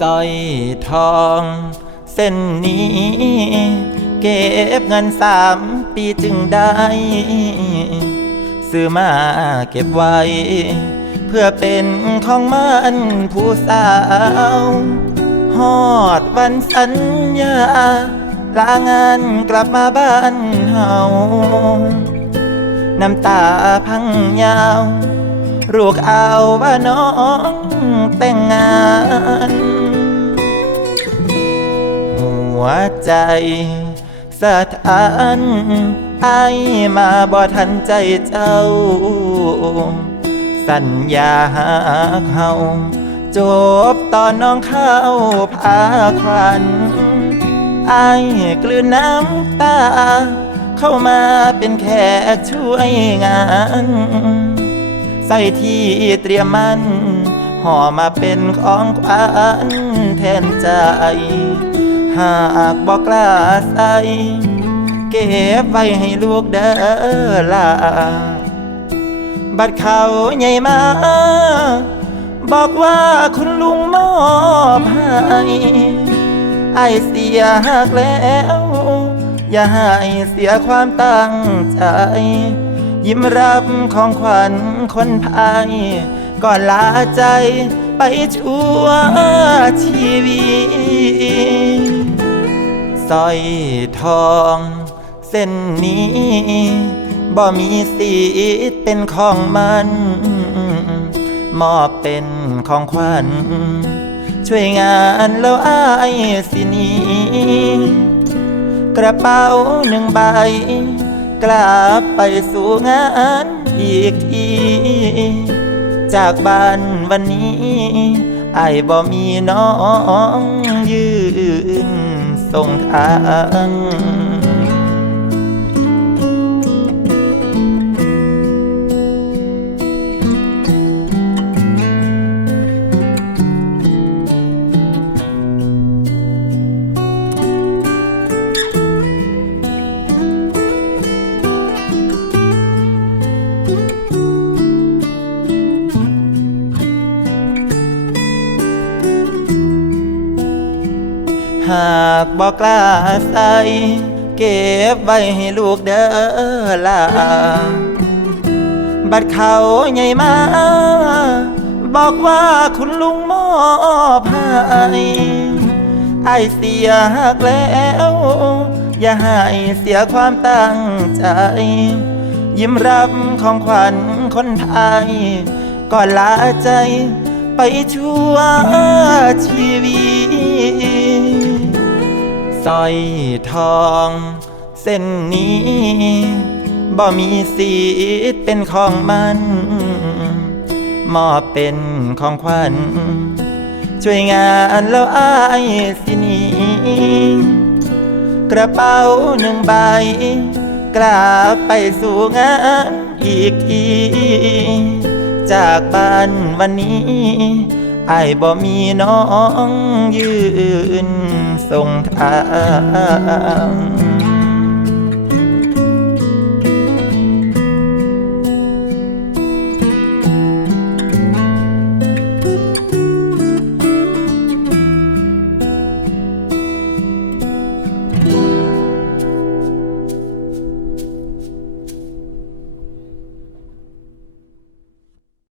สร้อยทอง เส้นนี้ เก็บเงินสามปีจึงได้ ซื้อมาเก็บไว้ เพื่อเป็นของมันผู้สาวฮอดวันสัญญาลางานกลับมาบ้านเฮาน้ำตาพังยาวลูกเอาว่าน้องแต่งงาน ใจสะท้านไอมาบ่ทันใจเจ้า สัญญาหากเฮาจบตอนน้องเข้าพาครันไอกลืนน้ำตา เข้ามาเป็นแขกช่วยงาน ใส่ที่เตรียมมันห่อมาเป็นของขวัญแทนใจ หากบอกกล้าใส่เก็บไว้ให้ลูกเด้อล่ะบัดเขาใหญ่มา บอกว่าคุณลุงมอบให้ไอเสียหักแล้ว อย่าให้เสียความตั้งใจ ยิ้มรับของขวัญคนพายก่อนลาใจ ไปชั่วชีวิตสร้อยทองเส้นนี้ บ่มีสีเป็นของมัน มอบเป็นของขวัญ ช่วยงานแล้วอายสินี้กระเป๋าหนึ่งใบ กลับไปสู่งานอีกที จากบ้านวันนี้ไอ้บ่มีน้องยืนส่งทาง หากบอกกล้าใส่เก็บไว้ให้ลูกเด้อล่ะบัดเขาใหญ่มา บอกว่าคุณลุงมอบให้ไอเสียหักแล้ว อย่าให้เสียความตั้งใจ ยิ้มรับของขวัญคนไทยก่อนลาใจไปชั่วชีวิต สร้อยทอง เส้นนี้บ่มีสีเป็นของมันมอบเป็นของขวัญ ช่วยงานแล้วอายสินี้กระเป๋าหนึ่งใบ กลับไปสู่งานอีกที จากบ้านวันนี้ ไอ้บ่มีน้องยืนส่งทาง